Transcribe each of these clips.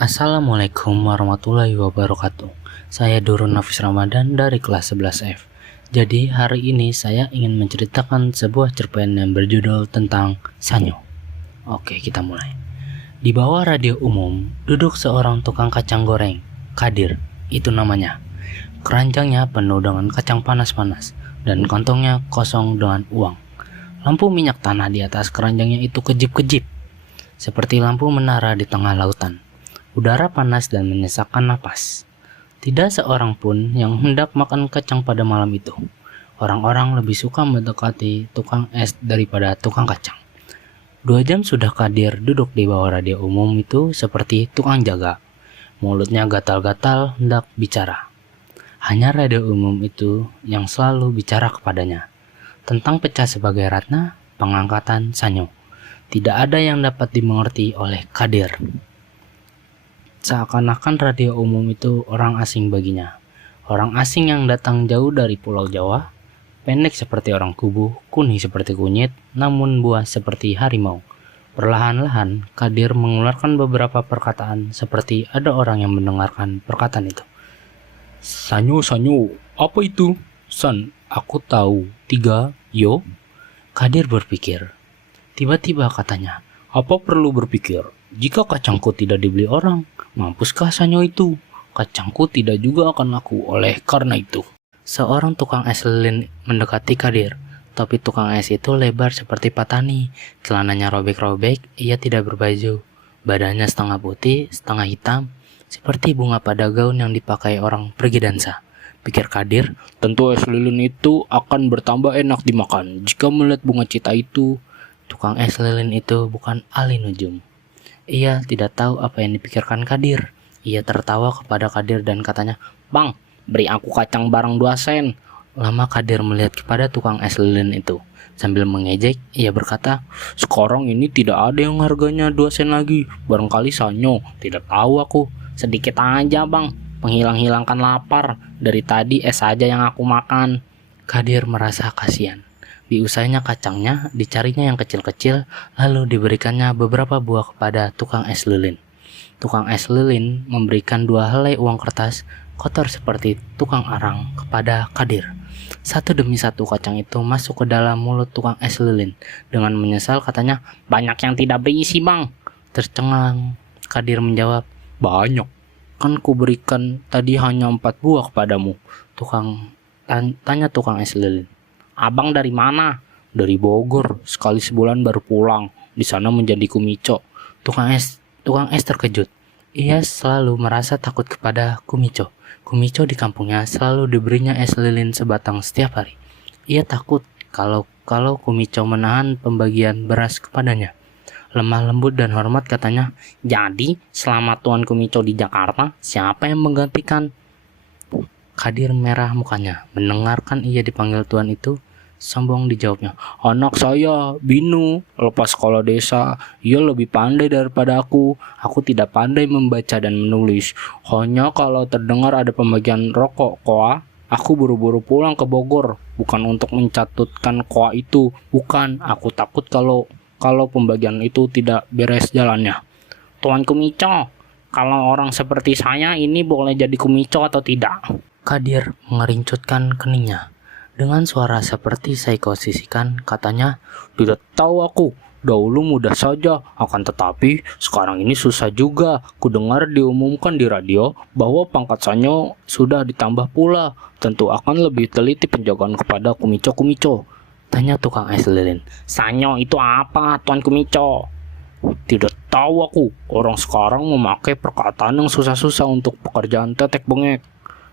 Assalamualaikum warahmatullahi wabarakatuh. Saya Durun Nafis Ramadan dari kelas 11F. Jadi hari ini saya ingin menceritakan sebuah cerpen yang berjudul tentang Sanyo. Oke, kita mulai. Di bawah radio umum duduk seorang tukang kacang goreng, Kadir, itu namanya. Keranjangnya penuh dengan kacang panas-panas dan kantongnya kosong dengan uang. Lampu minyak tanah di atas keranjangnya itu kejip-kejip, seperti lampu menara di tengah lautan. Udara panas dan menyesakkan napas. Tidak seorang pun yang hendak makan kacang pada malam itu. Orang-orang lebih suka mendekati tukang es daripada tukang kacang. 2 jam sudah Kadir duduk di bawah radio umum itu seperti tukang jaga. Mulutnya gatal-gatal hendak bicara. Hanya radio umum itu yang selalu bicara kepadanya tentang pecah sebagai ratna pengangkatan Sanyo. Tidak ada yang dapat dimengerti oleh Kadir. Seakan-akan radio umum itu orang asing baginya. Orang asing yang datang jauh dari Pulau Jawa, pendek seperti orang kubu, kuning seperti kunyit, namun buah seperti harimau. Perlahan-lahan, Kadir mengeluarkan beberapa perkataan seperti ada orang yang mendengarkan perkataan itu. Sanyo, apa itu? San, aku tahu. 3, yo? Kadir berpikir. Tiba-tiba katanya, apa perlu berpikir? Jika kacangku tidak dibeli orang, mampuskah Sanyo itu? Kacangku tidak juga akan laku oleh karena itu. Seorang tukang es lilin mendekati Kadir. Topi tukang es itu lebar seperti patani. Celananya robek-robek, ia tidak berbaju. Badannya setengah putih, setengah hitam, seperti bunga pada gaun yang dipakai orang pergi dansa. Pikir Kadir, tentu es lilin itu akan bertambah enak dimakan jika melihat bunga cita itu. Tukang es lilin itu bukan ahli nujum. Ia tidak tahu apa yang dipikirkan Kadir. Ia tertawa kepada Kadir dan katanya, "Bang, beri aku kacang barang 2 sen." Lama Kadir melihat kepada tukang es lilin itu. Sambil mengejek, ia berkata, "Sekarang ini tidak ada yang harganya 2 sen lagi. Barangkali Sanyo, tidak tahu aku. Sedikit aja bang, menghilang-hilangkan lapar. Dari tadi es saja yang aku makan." Kadir merasa kasihan. Diusainya kacangnya, dicarinya yang kecil-kecil, lalu diberikannya beberapa buah kepada tukang es lilin. Tukang es lilin memberikan 2 helai uang kertas, kotor seperti tukang arang, kepada Kadir. Satu demi satu kacang itu masuk ke dalam mulut tukang es lilin. Dengan menyesal katanya, "Banyak yang tidak berisi bang." Tercengang, Kadir menjawab, "Banyak. Kan ku berikan tadi hanya 4 buah kepadamu." Tanya tukang es lilin. "Abang dari mana?" "Dari Bogor, sekali sebulan baru pulang. Di sana menjadi kumico." Tukang es terkejut. Ia selalu merasa takut kepada kumico. Kumico di kampungnya selalu diberinya es lilin sebatang setiap hari. Ia takut kalau kumico menahan pembagian beras kepadanya. Lemah lembut dan hormat katanya, "Jadi selama Tuan Kumico di Jakarta, siapa yang menggantikan?" Kadir merah mukanya. Mendengarkan ia dipanggil tuan itu, sombong dijawabnya, "Anak saya, Binu, lepas sekolah desa. Ia lebih pandai daripada aku. Aku tidak pandai membaca dan menulis. Hanya kalau terdengar ada pembagian rokok koa, aku buru-buru pulang ke Bogor. Bukan untuk mencatutkan koa itu. Bukan, aku takut kalau pembagian itu tidak beres jalannya." "Tuan Kumico, kalau orang seperti saya ini boleh jadi kumico atau tidak?" Kadir mengerincutkan keningnya. Dengan suara seperti psikosisikan, katanya, "Tidak tahu aku. Dahulu mudah saja, akan tetapi sekarang ini susah juga. Kudengar diumumkan di radio bahwa pangkat Sanyo sudah ditambah pula. Tentu akan lebih teliti penjagaan kepada kumico-kumico." Tanya tukang es lilin, "Sanyo itu apa, Tuan Kumico?" "Tidak tahu aku. Orang sekarang memakai perkataan yang susah-susah untuk pekerjaan tetek bengek."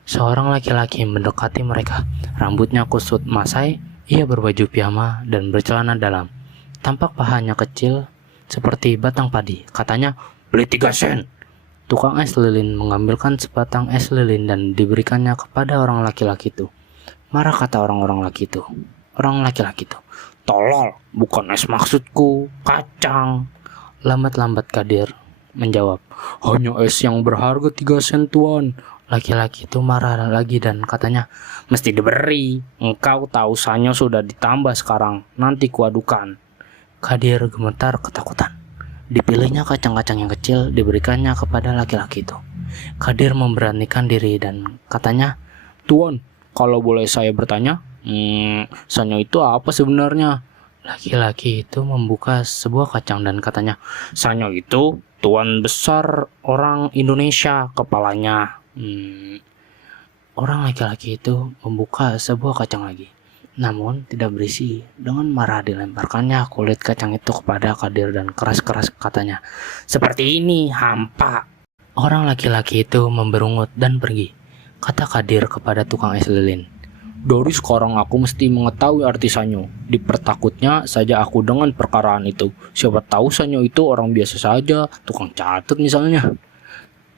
Seorang laki-laki mendekati mereka. Rambutnya kusut masai, ia berbaju piyama dan bercelana dalam. Tampak pahanya kecil seperti batang padi. Katanya, "Beli 3 sen." Tukang es lilin mengambilkan sebatang es lilin dan diberikannya kepada orang laki-laki itu. Marah kata orang laki-laki itu, "Tolol, bukan es maksudku, kacang." Lambat-lambat Kadir menjawab, "Hanya es yang berharga 3 sen tuan." Laki-laki itu marah lagi dan katanya, "Mesti diberi. Engkau tahu Sanyo sudah ditambah sekarang. Nanti kuadukan." Kadir gemetar ketakutan. Dipilihnya kacang-kacang yang kecil, diberikannya kepada laki-laki itu. Kadir memberanikan diri dan katanya, "Tuan, kalau boleh saya bertanya, sanyo itu apa sebenarnya?" Laki-laki itu membuka sebuah kacang dan katanya, "Sanyo itu tuan besar orang Indonesia kepalanya." Orang laki-laki itu membuka sebuah kacang lagi, namun tidak berisi. Dengan marah dilemparkannya kulit kacang itu kepada Kadir dan keras-keras katanya, "Seperti ini, hampa." Orang laki-laki itu memberungut dan pergi. Kata Kadir kepada tukang es lilin, "Dari sekarang aku mesti mengetahui arti sanyo. Dipertakutnya saja aku dengan perkaraan itu. Siapa tahu sanyo itu orang biasa saja, tukang catat misalnya."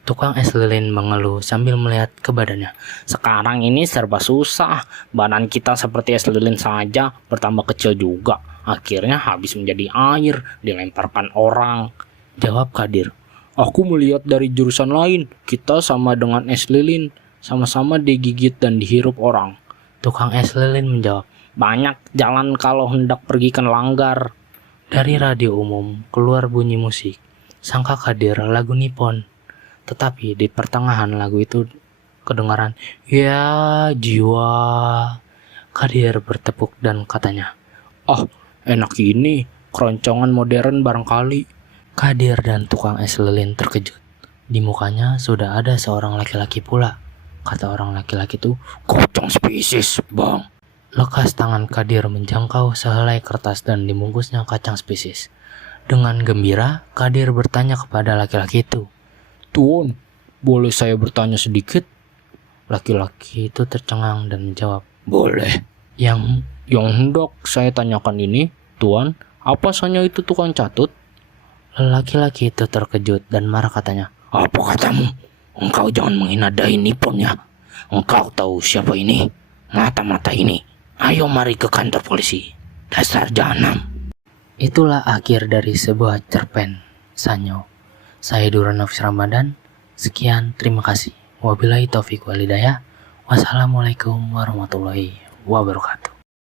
Tukang es lilin mengeluh sambil melihat ke badannya. "Sekarang ini serba susah. Badan kita seperti es lilin saja, bertambah kecil juga. Akhirnya habis menjadi air, dilemparkan orang." Jawab Kadir, "Aku melihat dari jurusan lain. Kita sama dengan es lilin, sama-sama digigit dan dihirup orang." Tukang es lilin menjawab, "Banyak jalan kalau hendak pergi ke langgar." Dari radio umum keluar bunyi musik. Sangka Kadir lagu Nippon. Tetapi di pertengahan lagu itu kedengaran, "Ya jiwa." Kadir bertepuk dan katanya, "Ah, enak ini, keroncongan modern barangkali." Kadir dan tukang es lilin terkejut. Di mukanya sudah ada seorang laki-laki pula. Kata orang laki-laki itu, "Kacang spesies, bang." Lekas tangan Kadir menjangkau sehelai kertas dan dibungkusnya kacang spesies. Dengan gembira, Kadir bertanya kepada laki-laki itu, "Tuan, boleh saya bertanya sedikit?" Laki-laki itu tercengang dan menjawab, "Boleh." Yang hendak saya tanyakan ini, Tuan, apa sanyo itu tukang catut?" Laki-laki itu terkejut dan marah katanya, "Apa katamu? Engkau jangan menghina dai Nippon ya. Engkau tahu siapa ini? Mata-mata ini. Ayo mari ke kantor polisi. Dasar jahanam." Itulah akhir dari sebuah cerpen sanyo. Saya Duranofis Ramadan. Sekian, terima kasih. Wabillahi taufiq walhidayah. Wassalamualaikum warahmatullahi wabarakatuh.